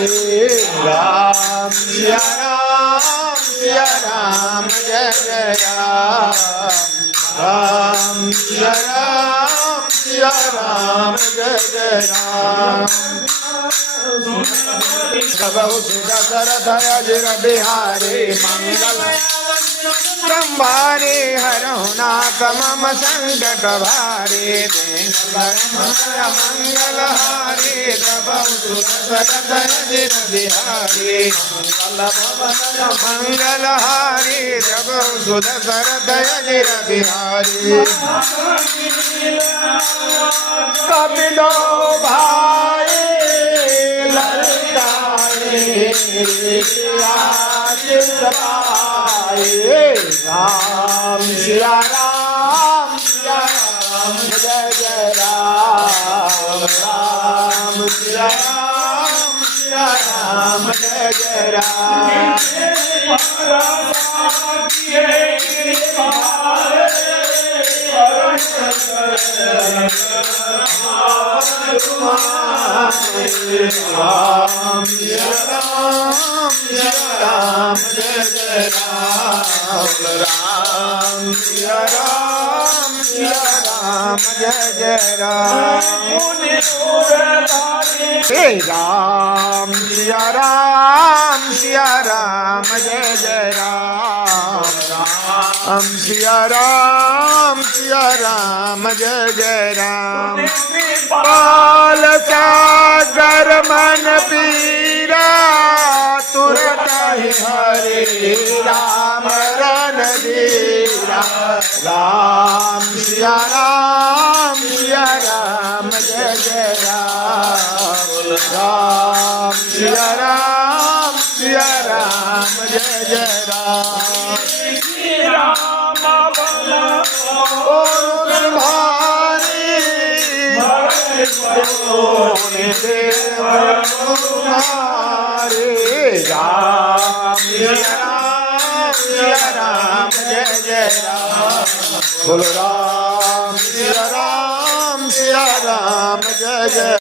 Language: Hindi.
राम सिया राम जय जय राम राम सिया राम जय जय राम सबहु सुदशरथ अजिर बिहारी मंगल संभारे हरहु नाथ मम संकट भारे मंगल हारे सबहु सुदशरथ अजिर बिहारी मंगल हारे सबहु सुदशरथ अजिर बिहारी कपिलो भाई राम सिया राम जय जय राम राम सिया राम जय जय राम राम सिया राम जय जय राम राम सिया राम जय जय राम हे राम सिया राम जय जय राम राम सिया राम जय जय राम पाल सागर मन पीरा तुरत ही हरे राम रन धीरा राम सिया राम जय जय राम राम सिया राम जय जय राम राम जय जय राम बोलो राम सिया राम जय जय